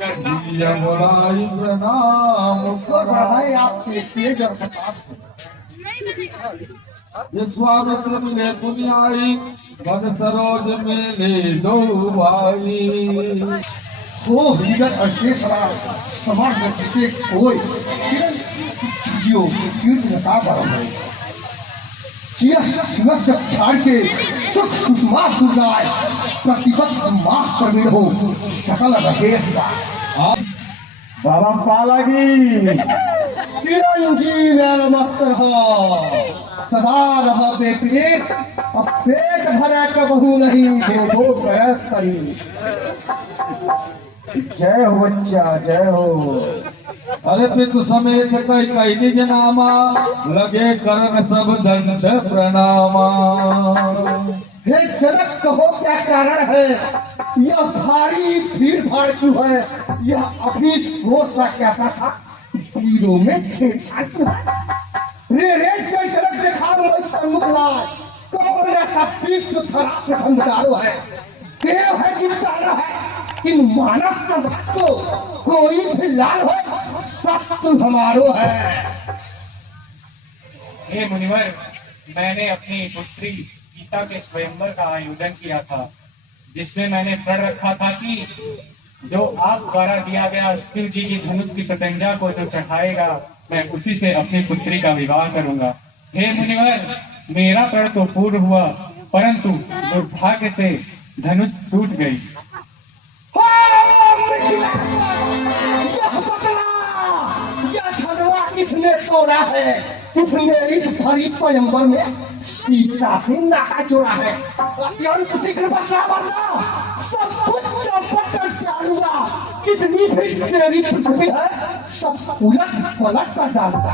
यमुनाई प्रणाम है आपके तेज और विश्वामित्र मिले पुण्याई मन सरोज मिले दो भाई। ओ हृदय अशेषरा समाज के कोई जीव कीर्तनता बरम है शिवक जब छाड़ के सुख सुषमा सुजाय प्रतिबद्ध माह प्रवीण हो सकल रहे बाबा पालागी चिरंजीव मस्त रहो सदा रहो बेपेट अब पेट भरा कबहू नहीं दो बरस करी। जय हो बच्चा जय हो। अरे पितु समेत कई कई निज नामा लगे करण सब दंड प्रणामा। हे जनक कहो क्या कारण है यह भारी भीड़ भाड़ क्यों है यह अभी सोच सा कैसा था भीड़ों में छेड़छाड़ क्यों रे रे जय जनक देखा मुगलाय कौन ऐसा पीठ जो थरा से खंडदारो है देव है जिनका है इन मानव समाज को कोई भी लाल हो सत्य हमारो है। हे मुनिवर, मैंने अपनी पुत्री सीता के स्वयंवर का आयोजन किया था जिसमें मैंने प्रण रखा था कि जो आप द्वारा दिया गया शिव जी की धनुष की पतंगा को जो चढ़ाएगा मैं उसी से अपनी पुत्री का विवाह करूंगा। हे मुनिवर, मेरा प्रण तो पूर्ण हुआ परंतु दुर्भाग्य से धनुष टूट गई। किसने तोड़ा है किसने इस भरी पैगंबर में सीता से नाता जोड़ा है किसी के बचा बनना सब कुछ चौपट कर चालूगा जितनी भी तेरी पृथ्वी है सब उलट पलट कर डालता।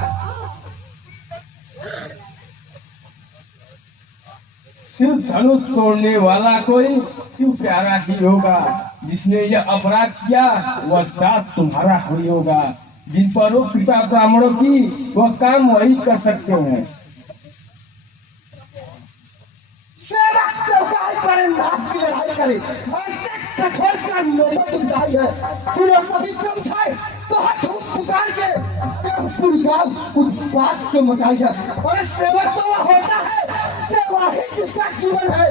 शिव धनुष तोड़ने वाला कोई शिव प्यारा ही होगा जिसने यह अपराध किया वह दास तुम्हारा ही होगा जिन पर वो कृपा ब्राह्मणों की वह काम वही कर सकते हैं। सेवक सेवकाई करे नाथ की लड़ाई करे कठोर का नौबत उठाई है सुनो कभी कम छाए तो हाथ पुकार के पूरी गांव उस बात को मचाई है और सेवक तो वह होता है सेवा ही जिसका जीवन है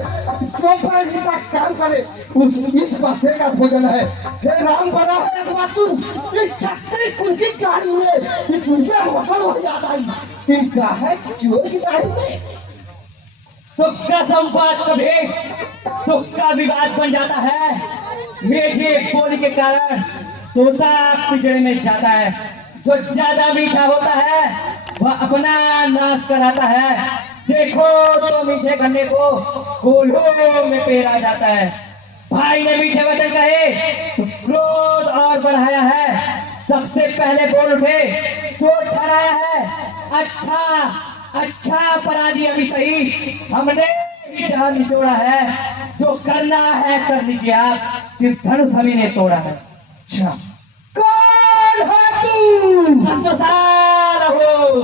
जो पर जिसका काम करे उस इस बसे का भोजन है। हे राम बना है अगवातु इस छत्री कुल की गाड़ी में इस मुझे मसल हो जाता है इनका है चोर की गाड़ी में सुख का संवाद कभी दुख का विवाद बन जाता है। मीठे बोली के कारण तोता पिंजरे में जाता है जो ज्यादा मीठा होता है वह अपना नाश कराता है। देखो तो मीठे गन्ने को गोलों में पेरा जाता है। भाई ने मीठे वचन कहे तो क्रोध और बढ़ाया है। सबसे पहले बोल उठे चोट ठहराया है। अच्छा अपराधी अभी सही हमने जान निचोड़ा है जो करना है कर लीजिए आप सिर्फ धनुष हमी ने तोड़ा है। अच्छा कौन है तू संतोषार हो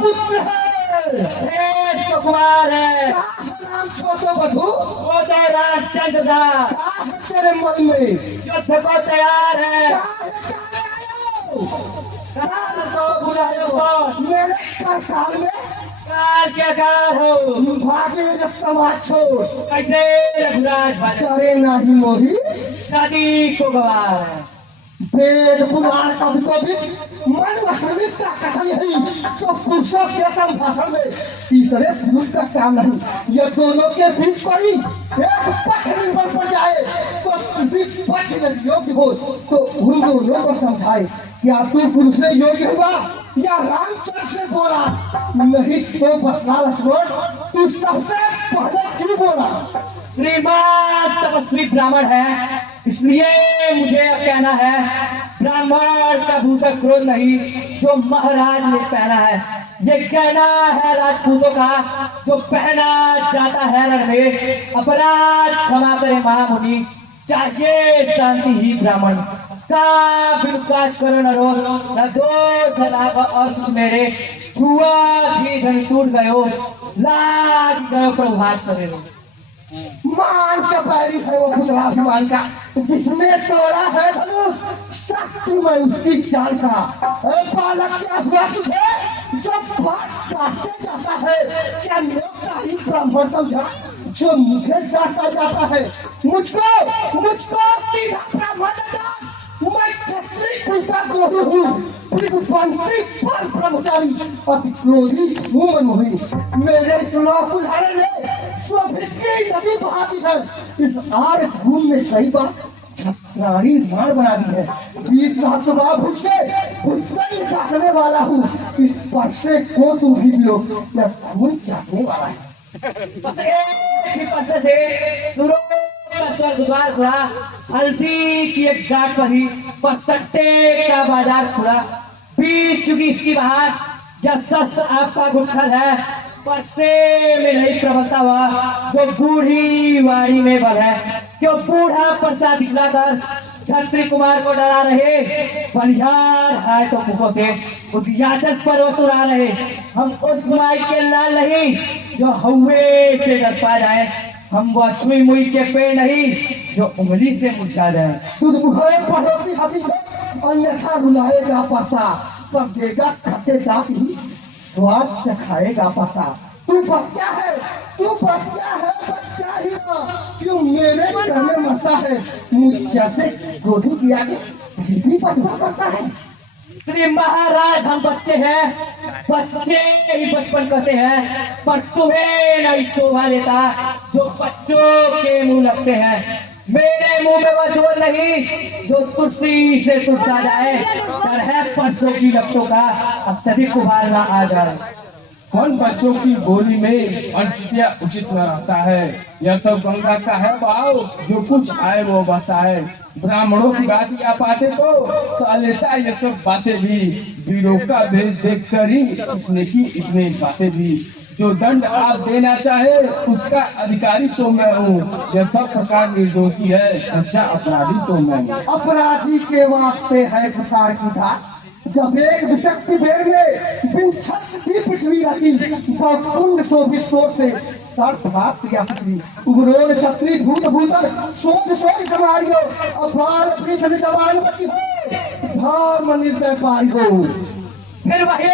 पुत्र है कुमार है नाम छोटो बधू वो तो रामचंद्र दास तेरे मन में युद्ध को तैयार है। तो बुलायो कौन मेरे साल में काल क्या कार हो भागे समाज छोड़ कैसे रघुराज भागे करे नहीं मोही शादी को गवार वेद पुराण कभी कभी मन वसमित का कथन यही तो पुरुषों के संभाषण में तीसरे पुरुष का काम नहीं यह दोनों के बीच कोई एक पक्ष निर्भर पड़ जाए तो किसी पक्ष यदि योग्य हो तो उन दोनों को समझाए क्या तू पुरुष ने योग्य हुआ या रामचंद्र से बोला नहीं तो बतला लक्ष्मण तू सबसे पहले क्यों बोला। श्रीमान तपस्वी ब्राह्मण है इसलिए मुझे कहना है ब्राह्मण का भूषण क्रोध नहीं जो महाराज ने पहना है। ये कहना है राजपूतों का जो पहना जाता है रण में अपराध क्षमा करे महामुनि चाहिए शांति ही ब्राह्मण का बिन काज करो न रो न दोष न लाभ और कुछ मेरे छुआ भी धन टूट गयो लाग गयो प्रभात करे मान का बैरी है वो पुतला अभिमान का, जिसने तोड़ा है धनुष शक्ति में उसकी चाल का। बालक क्या हुआ तुझे जब बात काटते जाता है, क्या नेता ही ब्राह्मण समझा जो मुझे काटा जाता है। मुझको सीधा ब्राह्मण समझा, मैं क्षत्रिय कुल का द्रोही हूँ, पंक्ति पर ब्रह्मचारी अति क्रोधी हूँ मनमोही। मेरे चुनाव उदाहरण ने स्वभित की नदी बहा दी है, इस आर धूम में कई बार छत्रारी मार बना दी है। बीच महत्वा भुज के भुजदंड काटने वाला हूँ, इस परसे को तू भी लो या खून चाटने वाला है। सुरों का स्वर्गद्वार खुला, हल्दी की एक घाट पर ही पसट्टे का बाजार खुला। बीत चुकी इसकी बहार, जब शस्त्र आपका गुत्थल है, परसे में नहीं प्रबलता हुआ जो बूढ़ी वाड़ी में बल है। क्यों बूढ़ा परसा दिखलाकर छत्री कुमार को डरा रहे, बलिहार है तो मुखों से उद्याचक पर उतरा रहे। हम उस माई के लाल नहीं जो हवे से डर पा जाए, हम वो छुई मुई के पेड़ नहीं जो उंगली से मुरझा जाए। तुझ मुहे पड़ोसी हाथी को अन्यथा रुलाएगा परसा, पर देगा खट्टे दांत ही स्वाद चखाएगा परसा। तू बच्चा है बच्चा ही ना, क्यों मेरे घर में मरता है, मुझ जैसे क्रोधी किया के फिर भी बचपन करता है। श्री महाराज हम बच्चे हैं, बच्चे ही बचपन कहते हैं, पर तुम्हें नहीं शोभा देता जो बच्चों के मुंह लगते हैं। मेरे मुंह में वह जोर नहीं जो तुलसी से तुरसा जाए, डर है परसों की लपटों का अत्यधिक उबालना आ जाए। कौन बच्चों की बोली में अनुचित उचित न रहता है, यह तो गंगा का है भाव, जो कुछ आए वो बता है। ब्राह्मणों की बात या पाते तो सालेता ये सब बातें भी, वीरों का भेष देख कर ही इसने की इतने बातें भी। जो दंड आप देना चाहे उसका अधिकारी तो मैं हूँ, यह सब प्रकार निर्दोषी है, अच्छा अपराधी तो मैं हूँ। अपराधी के वास्ते है प्रसार की धार, जब एक विषक्ति बेर में बिनछत की पृथ्वी रची, कुंड शोभित शोर से तर्पहात प्रिया पृथ्वी। उग्रोन छत्री भूत भूतल सोच समारियो, अपार पृथ्वी जवान बची हो, धर्म निर्दय पारी हो। फिर वही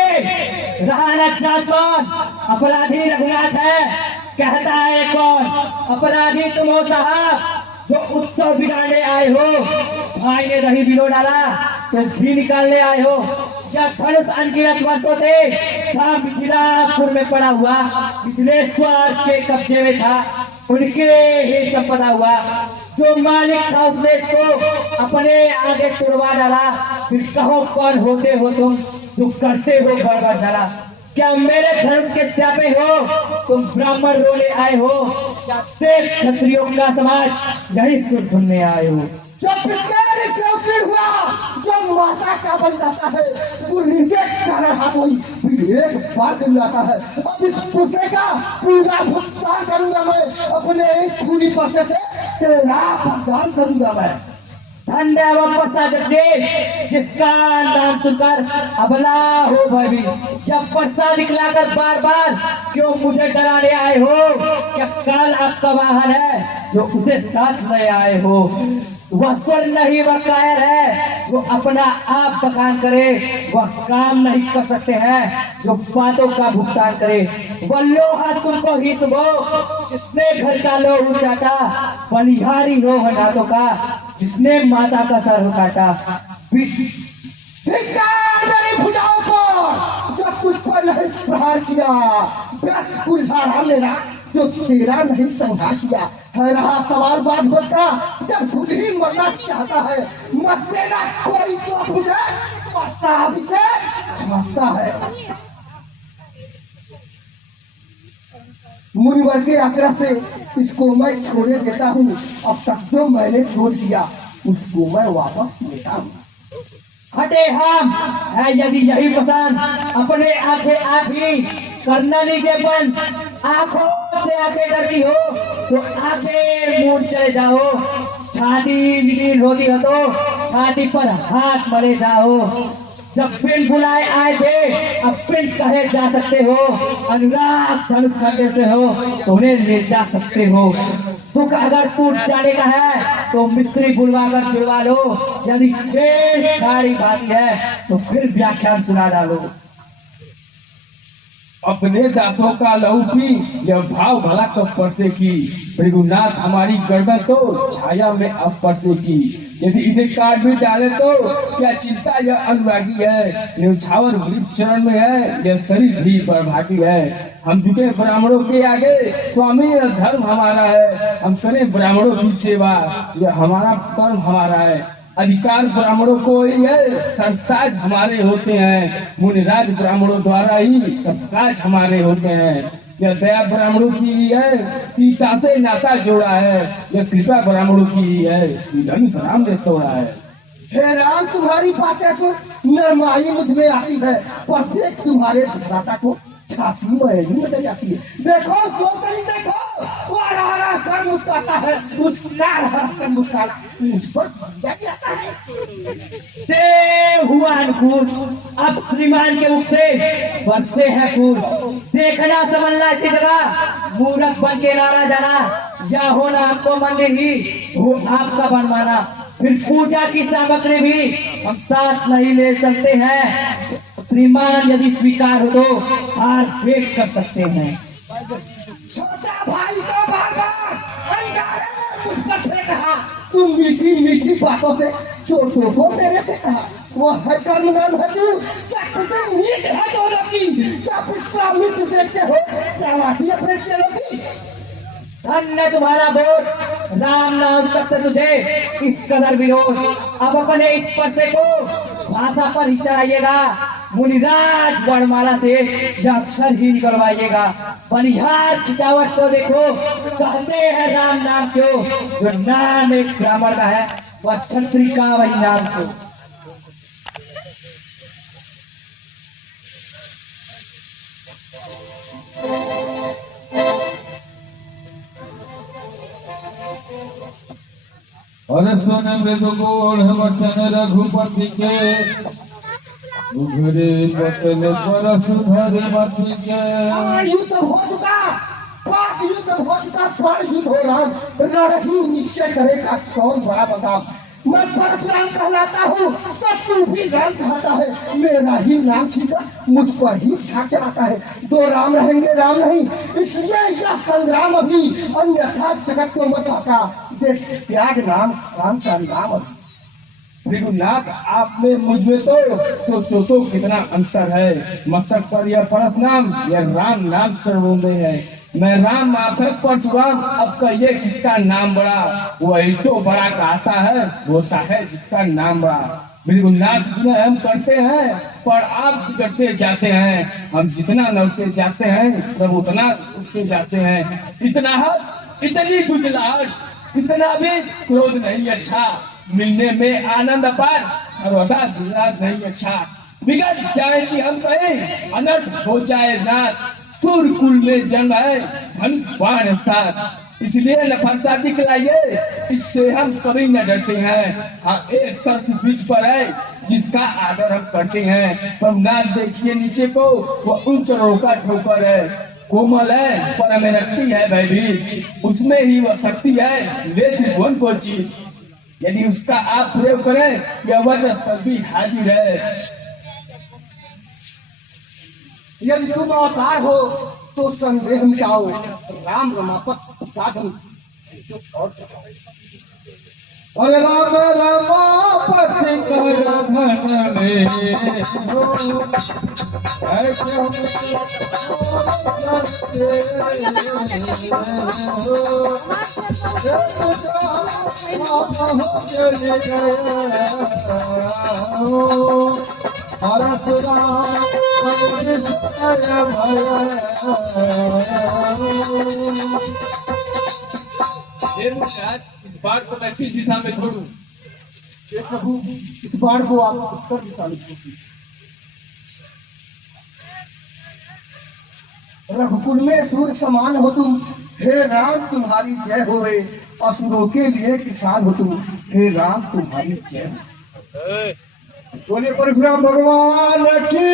रहा न जात कौन, अपराधी रघुनाथ है, कहता है कौन अपराधी तुम हो साहब जो उत्सव बिगाड़ने आए हो। भाई ने दही बिलो डाला तो घी निकालने आए हो। जब धनुष अनगिनत वर्षों से था मिथिलापुर में पड़ा हुआ, मिथिलेश्वर के कब्जे में था, उनके ही संपदा हुआ। जो मालिक था उसने इसको अपने आगे तुड़वा डाला। फिर कहो कौन होते हो तुम जो करते हो गड़बड़ डाला। क्या मेरे धर्म के त्यापे हो तुम ब्राह्मण रोने आए हो, क्या देश क्षत्रियों का समाज यही सुर सुनने आए हो। जब विज्ञान से उकील हुआ, जब माता का बन जाता है, बुढ़ी के कारण हाथ हुई फिर एक बार मिल जाता है। अब इस पुष्टे का पूरा भुगतान करूंगा मैं, अपने इस खूनी पैसे से तेरा भुगतान करूंगा मैं। धन्यवाद परसा जगदेव, जिसका नाम सुनकर अबला हो भयभीत। जब परसा दिखलाकर बार बार क्यों मुझे डराने आए हो, क्या काल आपका वाहन है जो उसे साथ ले आए हो। वह स्वर नहीं वह कायर है जो अपना आप बखान करे, वह काम नहीं कर सकते हैं जो बातों का भुगतान करे। वह लोहा तुमको हित हो जिसने घर का लोह चाटा, बलिहारी हो नाटों का जिसने माता का सर काटा। मेरी भुजाओं पर जब कुछ पर नहीं प्रहार किया, कुल्हाड़ा मेरा जो तेरा नहीं संहार किया है। रहा सवाल बात बता, जब खुद ही मरना चाहता है, मत देना कोई तो तुझे पछतावा से छाता है। मुनिवर के आग्रह से इसको मैं छोड़े देता हूँ। अब तक जो मैंने छोड़ दिया उसको मैं वापस लेता हूँ। हटे हम है यदि यही पसंद, अपने आंखें आप ही करना लीजिए बंद। आंखों से आंखें डरती हो तो आंखें मूंद चले जाओ। छाती नील होती हो तो छाती पर हाथ मरे जाओ। जब पिंड बुलाए आए थे अब पिंड कहे जा सकते हो। अनुराग धनुष खंडे से हो तो उन्हें ले जा सकते हो। दुख अगर टूट जाने का है तो मिस्त्री बुलवा कर जुड़वा लो, यदि छेड़छाड़ी बात है तो फिर व्याख्यान सुना डालो। अपने दासों का लहू पी, यह भाव भला कब परसे की। भृगुनाथ हमारी गर्दन तो छाया में अब परसे की। यदि इसे काट भी डाले तो क्या चिंता, यह अनुरागी है। न्यौछावर वृक्ष चरण में है, यह शरीर भी बर्भागी है। हम झुके ब्राह्मणों के आगे, स्वामी यह धर्म हमारा है। हम करें ब्राह्मणों की सेवा, यह हमारा कर्म हमारा है। अधिकार ब्राह्मणों को ही है, सरताज हमारे होते हैं। मुनिराज ब्राह्मणों द्वारा ही सब काज हमारे होते हैं। यह दया ब्राह्मणों की ही है, सीता से नाता जोड़ा है। यह कृपा ब्राह्मणों की ही है, धनुष राम ने तोड़ा है। हे राम, तुम्हारी बातें सुन नरमाई मुझ में आती है, पर देख तुम्हारे भ्राता को छाती में बदल जाती है। देखो सोकरी, देखो वो रहा कर मुस्कुराता है, मुस्कुरा रहा कर मुस्कुरा मुझ पर जाता है। देव हुआ अनुकूल, अब श्रीमान के मुख से बरसे हैं फूल। देखना समझना इसी तरह, मूर्ख बन के नारा जाना, या होना आपको मंदिर ही वो आपका बनवाना। फिर पूजा की सामग्री भी हम साथ नहीं ले सकते हैं। श्रीमान यदि स्वीकार हो तो हार भेंट कर सकते हैं। छोटा भाई तो बार बार अंगारे मुझ पर से कहा, तुम मीठी मीठी बातों से छोटों को मेरे से कहा। वो है कर्म नाम है तू, क्या तुझे नींद है दोनों की, क्या विश्वामित्र देखते हो चालाकी अपने चेलों की। धन्य तुम्हारा बोध, राम नाम तक से तुझे इस कदर विरोध। अब अपने इस परसे को भाषा पर ही चढ़ाइएगा, मुनिराज वर्णमाला से यह अक्षर ही निकलवाइएगा। बनिहार खिंचावट को देखो, कहते हैं राम नाम क्यों, जो नाम एक ब्राह्मण का है वह क्षत्रिय का वही नाम क्यों। और सुन मृदुगोढ़ वचन रघुपति के, उघरे वचन पर सुधर मति के। युद्ध हो चुका, पाक युद्ध हो चुका, प्राण युद्ध हो रहा, रण ही निश्चय करेगा कौन बड़ा बता। मैं परशुराम कहलाता हूँ, तो तू भी राम कहता है। मेरा ही नाम छीका मुझ पर ही ठाक चलाता है। दो राम रहेंगे राम नहीं, इसलिए यह संग्राम अभी, अन्यथा जगत को मत हका। देख त्याग नाम राम का नाम अभी। भृगुनाथ आप में मुझ में तो सोचो तो कितना अंतर है। मस्तक पर यह परशुराम, यह राम नाम चरणों में है। मैं राम माथक परशुराम, अब कहिए किसका नाम बड़ा। वही तो बड़ा कहता है, होता है जिसका नाम बड़ा। भृगुनाथ जितना हम करते हैं पर आप बिगड़ते जाते हैं। हम जितना नौते जाते हैं तब उतना उठते जाते हैं। इतना हद, इतनी झुझलाहट, इतना भी क्रोध नहीं अच्छा। मिलने में आनंद अपार, सर्वदा विराज नहीं अच्छा। बिगड़ जाए कि हम कहें, अनर्थ हो जाए नाथ। सूर्य कुल में जन्म है, धनुष साथ, इसलिए नफरसा दिखलाइए, इससे हम कभी न डरते हैं। हाँ, एक शख्स बीच पर है जिसका आदर हम करते हैं। पर नाक देखिए नीचे को, वह उन चरणों का ठोकर है। कोमल है पर हमें रखती है भयभीत, उसमें ही वह शक्ति है ले त्रिभुवन को चीज। यदि उसका आप प्रयोग करें, यह वज्र भी हाजिर है। यदि तुम अवतार हो तो संदेह मिटाओ, राम रमापत साधन। अरे राम रमापति कर धन में इस बात को मैं किस दिशा में छोड़ूं? हे प्रभु, इस बाण को आप उत्तर दिशा में छोड़िए। रघुकुल में सूर्य समान हो तुम, हे राम तुम्हारी जय होवे। असुरों के लिए किसान हो तुम, हे राम तुम्हारी जय हो। बोले परशुराम भगवान की।